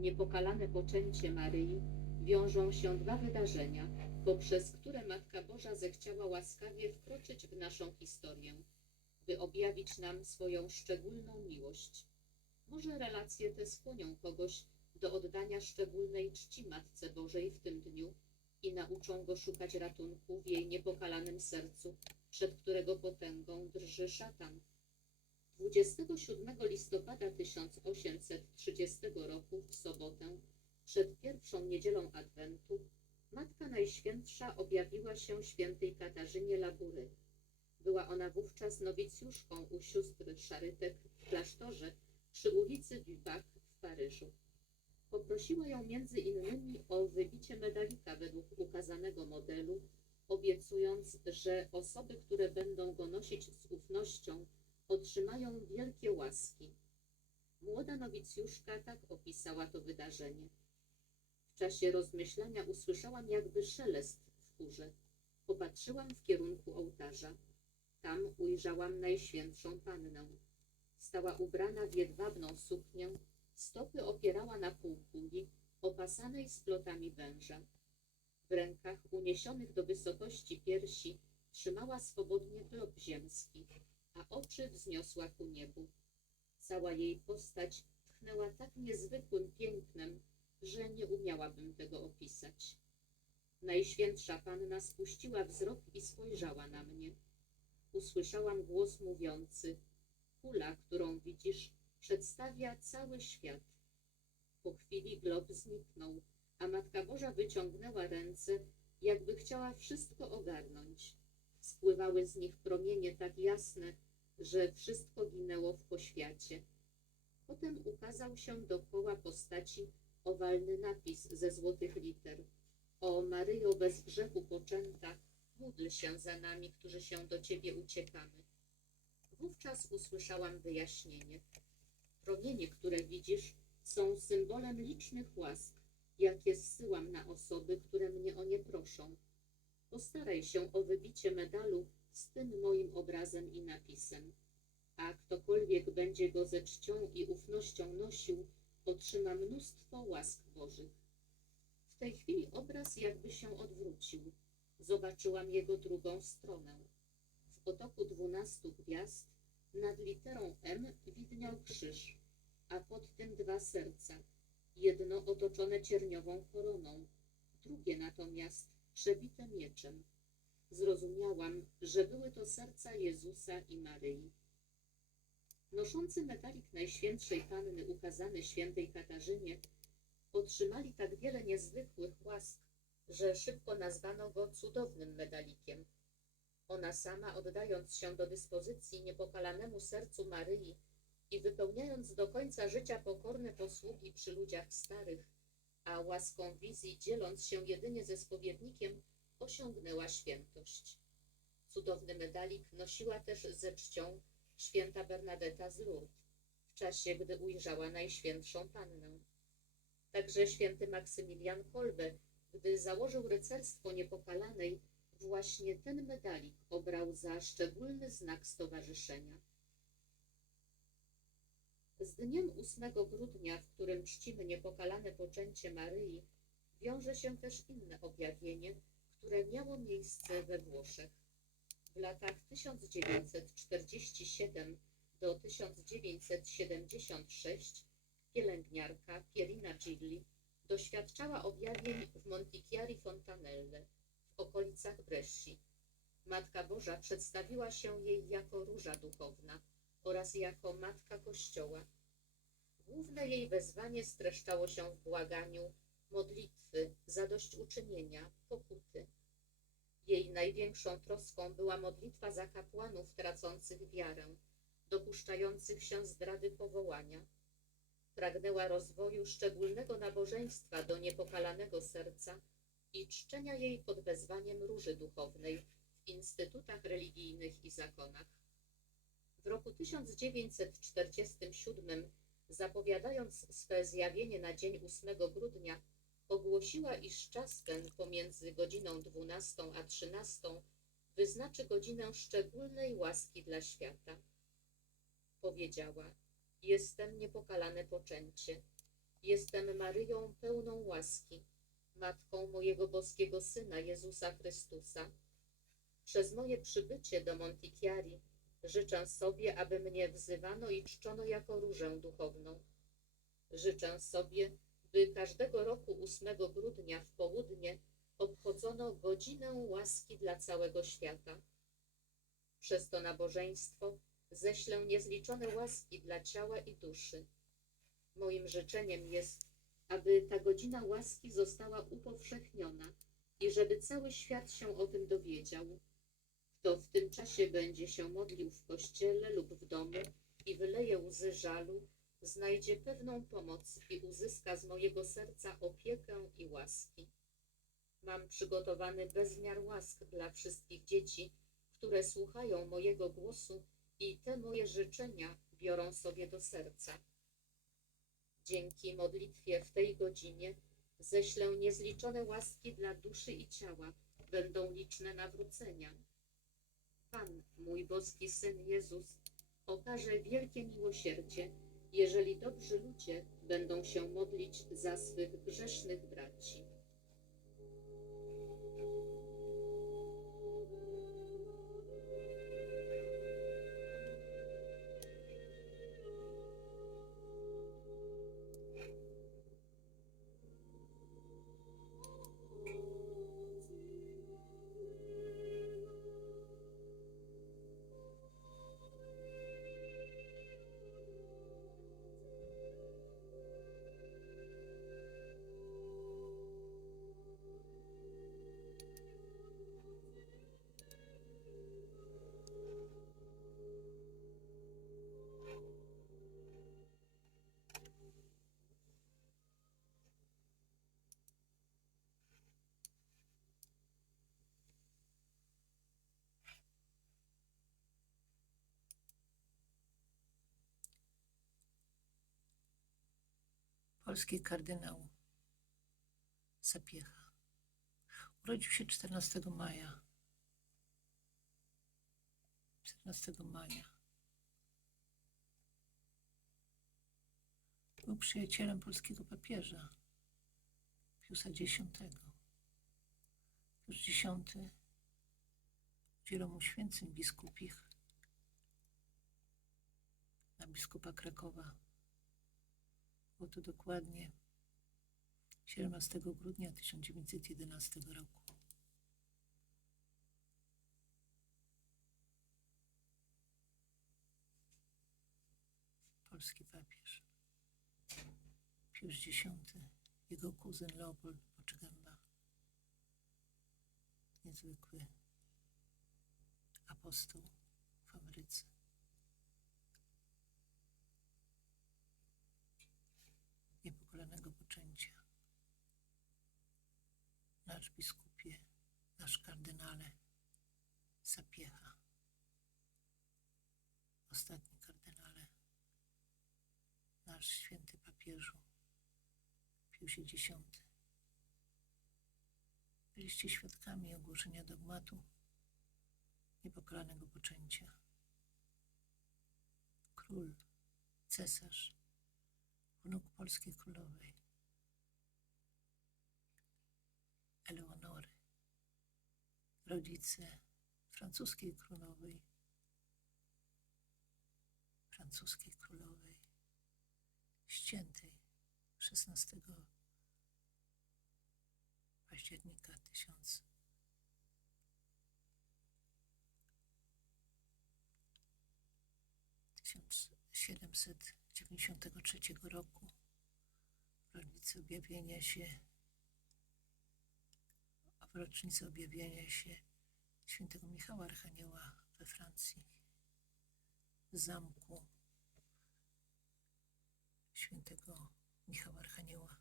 niepokalane poczęcie Maryi wiążą się dwa wydarzenia, poprzez które Matka Boża zechciała łaskawie wkroczyć w naszą historię, by objawić nam swoją szczególną miłość. Może relacje te skłonią kogoś do oddania szczególnej czci Matce Bożej w tym dniu i nauczą go szukać ratunku w jej niepokalanym sercu, przed którego potęgą drży szatan. 27 listopada 1830 roku w sobotę, przed pierwszą niedzielą Adwentu, Matka Najświętsza objawiła się świętej Katarzynie Labury. Była ona wówczas nowicjuszką u sióstr Szarytek w klasztorze przy ulicy Dubac w Paryżu. Poprosiła ją między innymi o wybicie medalika według ukazanego modelu, obiecując, że osoby, które będą go nosić z ufnością, otrzymają wielkie łaski. Młoda nowicjuszka tak opisała to wydarzenie. W czasie rozmyślania usłyszałam jakby szelest w chórze. Popatrzyłam w kierunku ołtarza. Tam ujrzałam Najświętszą Pannę. Stała ubrana w jedwabną suknię, stopy opierała na półkuli, opasanej splotami węża. W rękach, uniesionych do wysokości piersi, trzymała swobodnie glob ziemski, a oczy wzniosła ku niebu. Cała jej postać tchnęła tak niezwykłym pięknem, że nie umiałabym tego opisać. Najświętsza Panna spuściła wzrok i spojrzała na mnie. Usłyszałam głos mówiący: Kula, którą widzisz, przedstawia cały świat. Po chwili glob zniknął, a Matka Boża wyciągnęła ręce, jakby chciała wszystko ogarnąć. Spływały z nich promienie tak jasne, że wszystko ginęło w poświacie. Potem ukazał się dokoła postaci owalny napis ze złotych liter. O Maryjo bez grzechu poczęta, módl się za nami, którzy się do Ciebie uciekamy. Wówczas usłyszałam wyjaśnienie. Promienie, które widzisz, są symbolem licznych łask, jakie zsyłam na osoby, które mnie o nie proszą. Postaraj się o wybicie medalu z tym moim obrazem i napisem. A ktokolwiek będzie go ze czcią i ufnością nosił, otrzyma mnóstwo łask Bożych. W tej chwili obraz jakby się odwrócił. Zobaczyłam jego drugą stronę. W otoku dwunastu gwiazd nad literą M widniał krzyż, a pod tym dwa serca. Jedno otoczone cierniową koroną, drugie natomiast przebite mieczem. Zrozumiałam, że były to serca Jezusa i Maryi. Noszący medalik Najświętszej Panny ukazany świętej Katarzynie otrzymali tak wiele niezwykłych łask, że szybko nazwano go cudownym medalikiem. Ona sama, oddając się do dyspozycji niepokalanemu sercu Maryi i wypełniając do końca życia pokorne posługi przy ludziach starych, a łaską wizji dzieląc się jedynie ze spowiednikiem, osiągnęła świętość. Cudowny medalik nosiła też ze czcią święta Bernadetta z Lourdes, w czasie, gdy ujrzała Najświętszą Pannę. Także święty Maksymilian Kolbe, gdy założył rycerstwo niepokalanej, właśnie ten medalik obrał za szczególny znak stowarzyszenia. Z dniem 8 grudnia, w którym czcimy niepokalane poczęcie Maryi, wiąże się też inne objawienie, które miało miejsce we Włoszech. W latach 1947 do 1976 pielęgniarka Pierina Gilli doświadczała objawień w Montichiari Fontanelle w okolicach Bresci. Matka Boża przedstawiła się jej jako róża duchowna oraz jako matka Kościoła. Główne jej wezwanie streszczało się w błaganiu modlitwy, zadośćuczynienia, pokuty. Jej największą troską była modlitwa za kapłanów tracących wiarę, dopuszczających się zdrady powołania. Pragnęła rozwoju szczególnego nabożeństwa do niepokalanego serca i czczenia jej pod wezwaniem róży duchownej w instytutach religijnych i zakonach. W roku 1947, zapowiadając swe zjawienie na dzień 8 grudnia, ogłosiła, iż czas ten pomiędzy godziną 12 a 13 wyznaczy godzinę szczególnej łaski dla świata. Powiedziała, jestem niepokalane poczęcie. Jestem Maryją pełną łaski, matką mojego boskiego Syna Jezusa Chrystusa. Przez moje przybycie do Montichiari życzę sobie, aby mnie wzywano i czczono jako różę duchowną. Życzę sobie, by każdego roku 8 grudnia w południe obchodzono godzinę łaski dla całego świata. Przez to nabożeństwo ześlę niezliczone łaski dla ciała i duszy. Moim życzeniem jest, aby ta godzina łaski została upowszechniona i żeby cały świat się o tym dowiedział. Kto w tym czasie będzie się modlił w kościele lub w domu i wyleje łzy żalu, znajdzie pewną pomoc i uzyska z mojego serca opiekę i łaski. Mam przygotowany bezmiar łask dla wszystkich dzieci, które słuchają mojego głosu i te moje życzenia biorą sobie do serca. Dzięki modlitwie w tej godzinie ześlę niezliczone łaski dla duszy i ciała, będą liczne nawrócenia. Pan, mój boski Syn Jezus, okaże wielkie miłosierdzie, jeżeli dobrzy ludzie będą się modlić za swych grzesznych braci. Polski kardynał Sapiecha. Urodził się 14 maja. 14 maja. Był przyjacielem polskiego papieża Piusa X. Pius X udzielał mu święceń biskupich na biskupa Krakowa. Było to dokładnie 17 grudnia 1911 roku. Polski papież Pius X, jego kuzyn Leopold Poczygęba, niezwykły apostoł w Ameryce. Niepokolanego poczęcia. Nasz biskupie, nasz kardynale Sapiecha, ostatni kardynale, nasz święty papieżu Piusie X. Byliście świadkami ogłoszenia dogmatu niepokalanego poczęcia. Król, cesarz, wnuk polskiej królowej. Eleonory, rodzice francuskiej królowej, francuskiej królowej. Ściętej 16 października 1000 1793 roku. W rocznicę objawienia się w rocznicę objawienia się świętego Michała Archanioła we Francji w zamku świętego Michała Archanioła